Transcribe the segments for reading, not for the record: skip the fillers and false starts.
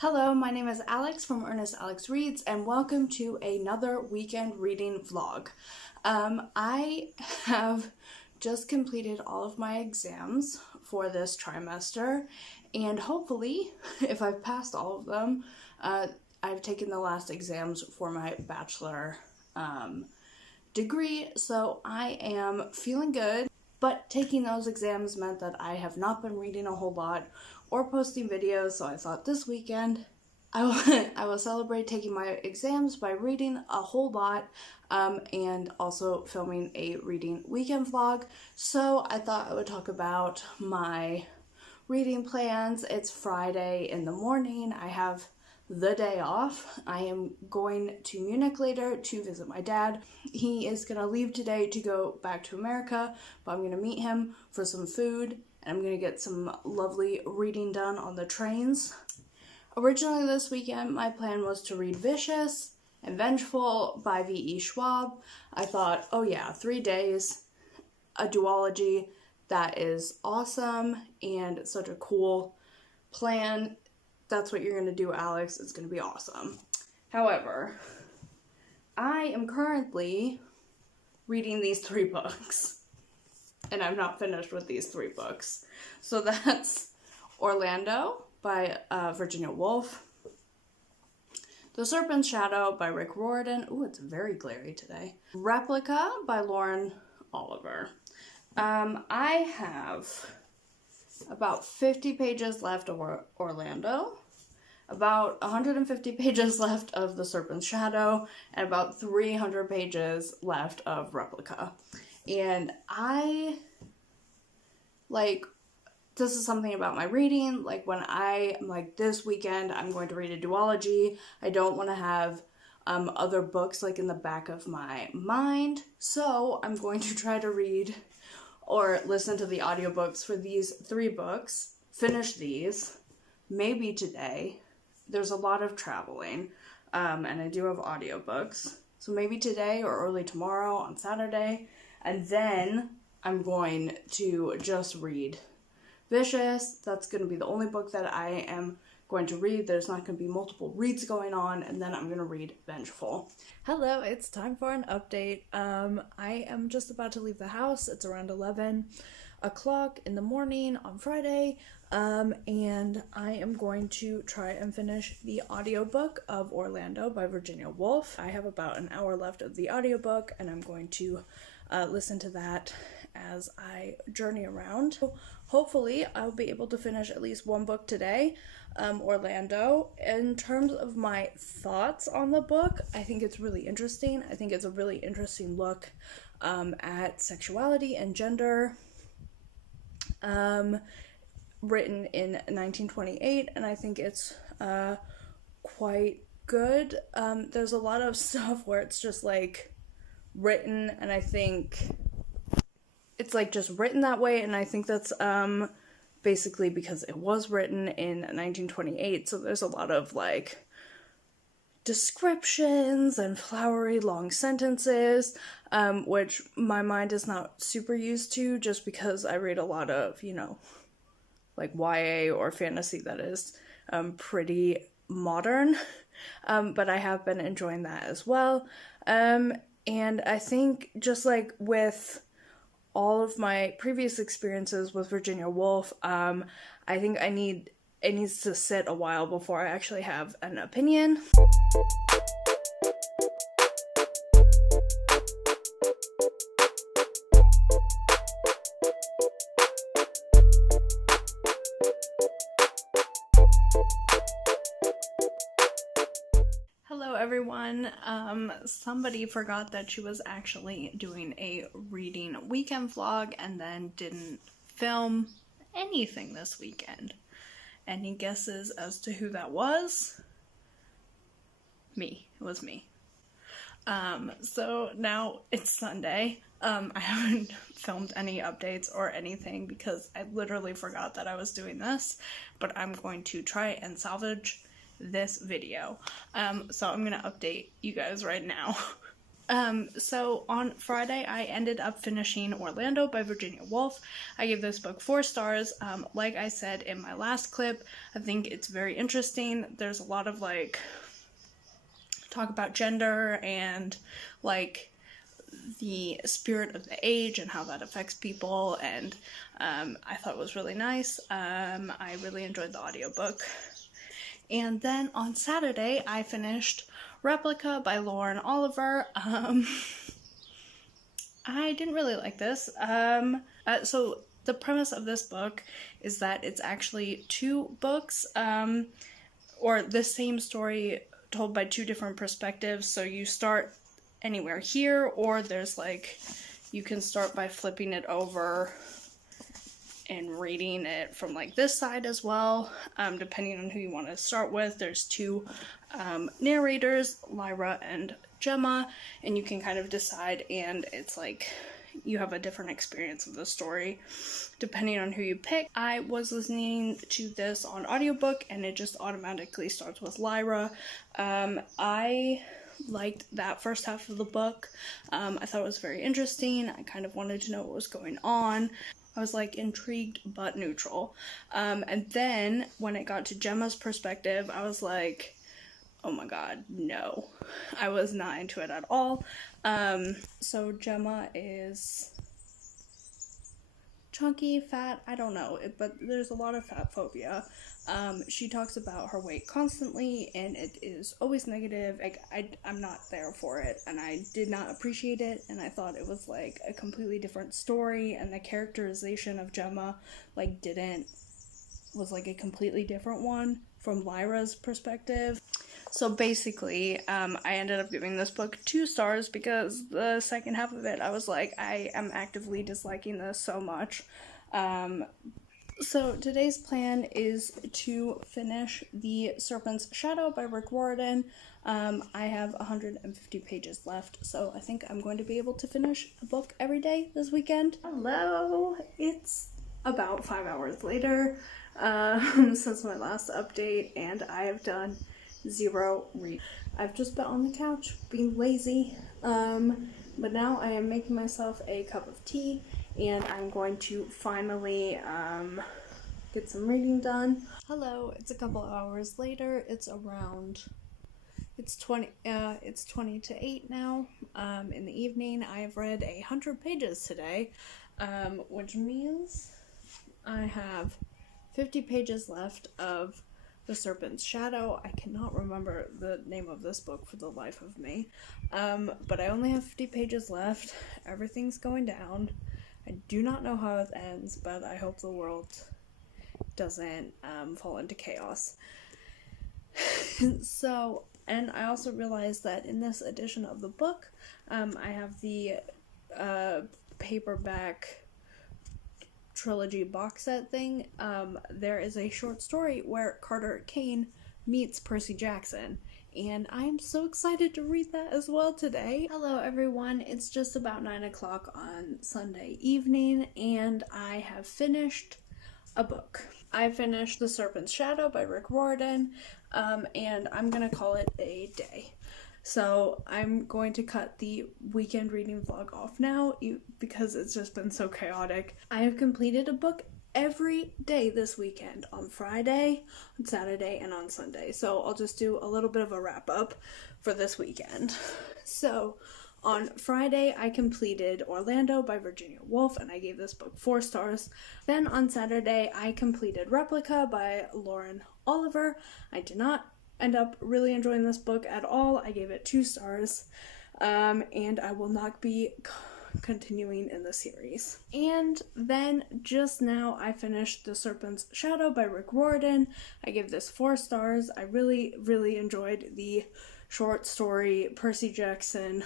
Hello, my name is Alex from Ernest Alex Reads, and welcome to another weekend reading vlog. I have just completed all of my exams for this trimester, and hopefully, if I've passed all of them, I've taken the last exams for my bachelor degree, so I am feeling good. But taking those exams meant that I have not been reading a whole lot or posting videos, so I thought this weekend I will celebrate taking my exams by reading a whole lot and also filming a reading weekend vlog. So I thought I would talk about my reading plans. It's Friday in the morning. I have the day off. I am going to Munich later to visit my dad. He is going to leave today to go back to America, but I'm going to meet him for some food, and I'm going to get some lovely reading done on the trains. Originally this weekend, my plan was to read Vicious and Vengeful by V.E. Schwab. I thought, oh yeah, 3 days, a duology, that is awesome and such a cool plan. That's what you're going to do, Alex. It's going to be awesome. However, I am currently reading these 3 books, and I'm not finished with these 3 books. So that's Orlando by Virginia Woolf, The Serpent's Shadow by Rick Riordan. Ooh, it's very glary today. Replica by Lauren Oliver. I have about 50 pages left of Orlando, about 150 pages left of The Serpent's Shadow, and about 300 pages left of Replica. And this is something about my reading, like when I'm like, this weekend I'm going to read a duology, I don't want to have other books like in the back of my mind, so I'm going to try to read or listen to the audiobooks for these 3 books, finish these, maybe today. There's a lot of traveling, and I do have audiobooks, so maybe today or early tomorrow on Saturday, and then I'm going to just read Vicious. That's going to be the only book that I am going to read. There's not going to be multiple reads going on, and then I'm going to read Vengeful. Hello, it's time for an update. I am just about to leave the house. It's around 11 o'clock in the morning on Friday, and I am going to try and finish the audiobook of Orlando by Virginia Woolf. I have about an hour left of the audiobook, and I'm going to listen to that as I journey around. Hopefully I'll be able to finish at least 1 book today, Orlando. In terms of my thoughts on the book, I think it's really interesting. I think it's a really interesting look at sexuality and gender, written in 1928, and I think it's quite good. There's a lot of stuff where it's just like written, and I think it's like just written that way, and I think that's basically because it was written in 1928, so there's a lot of like descriptions and flowery long sentences, which my mind is not super used to, just because I read a lot of, like YA or fantasy that is pretty modern, but I have been enjoying that as well. And I think just like with all of my previous experiences with Virginia Woolf, I think it needs to sit a while before I actually have an opinion. Hello everyone. Somebody forgot that she was actually doing a reading weekend vlog and then didn't film anything this weekend. Any guesses as to who that was? Me. It was me. So now it's Sunday. I haven't filmed any updates or anything because I literally forgot that I was doing this, but I'm going to try and salvage this video. So I'm gonna update you guys right now. So on Friday, I ended up finishing Orlando by Virginia Woolf. I gave this book 4 stars. Like I said in my last clip, I think it's very interesting. There's a lot of like talk about gender and like the spirit of the age and how that affects people, and I thought it was really nice. I really enjoyed the audiobook. And then on Saturday, I finished Replica by Lauren Oliver. I didn't really like this. So the premise of this book is that it's actually 2 books, or the same story told by 2 different perspectives. So you start anywhere here, or there's like, you can start by flipping it over and reading it from like this side as well, depending on who you want to start with. There's 2 narrators, Lyra and Gemma, and you can kind of decide, and it's like you have a different experience of the story depending on who you pick. I was listening to this on audiobook and it just automatically starts with Lyra. I liked that first half of the book. I thought it was very interesting. I kind of wanted to know what was going on. I was like intrigued but neutral. And then when it got to Gemma's perspective, I was like, oh my god, no. I was not into it at all. So Gemma is chunky, fat, I don't know, but there's a lot of fat phobia. She talks about her weight constantly, and it is always negative. I'm not there for it, and I did not appreciate it, and I thought it was like a completely different story, and the characterization of Gemma was like a completely different one from Lyra's perspective. So basically, I ended up giving this book 2 stars because the second half of it, I was like, I am actively disliking this so much. So today's plan is to finish The Serpent's Shadow by Rick Riordan. I have 150 pages left, so I think I'm going to be able to finish a book every day this weekend. Hello! It's about 5 hours later since my last update, and I have done 0 read. I've just been on the couch being lazy, but now I am making myself a cup of tea, and I'm going to finally get some reading done. Hello, it's a couple of hours later. It's 20 to 8 now, in the evening. I have read 100 pages today, which means I have 50 pages left of The Serpent's Shadow. I cannot remember the name of this book for the life of me, but I only have 50 pages left. Everything's going down. I do not know how it ends, but I hope the world doesn't fall into chaos. So, and I also realized that in this edition of the book, I have the paperback trilogy box set thing. There is a short story where Carter Kane meets Percy Jackson, and I'm so excited to read that as well today. Hello everyone, it's just about 9 o'clock on Sunday evening, and I have finished a book. I finished The Serpent's Shadow by Rick Riordan, and I'm gonna call it a day. So I'm going to cut the weekend reading vlog off now because it's just been so chaotic. I have completed a book every day this weekend, on Friday, on Saturday, and on Sunday. So I'll just do a little bit of a wrap up for this weekend. So on Friday, I completed Orlando by Virginia Woolf, and I gave this book 4 stars. Then on Saturday, I completed Replica by Lauren Oliver. I did not end up really enjoying this book at all. I gave it 2 stars, and I will not be continuing in the series. And then just now I finished The Serpent's Shadow by Rick Riordan. I gave this 4 stars. I really enjoyed the short story Percy Jackson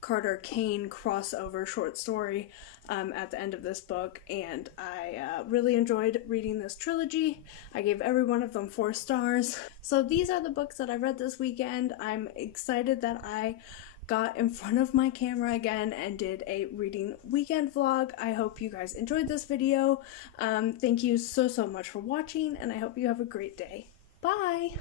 Carter Kane crossover short story at the end of this book, and I really enjoyed reading this trilogy. I gave every one of them 4 stars. So these are the books that I read this weekend. I'm excited that I got in front of my camera again and did a reading weekend vlog. I hope you guys enjoyed this video. Thank you so much for watching, and I hope you have a great day. Bye!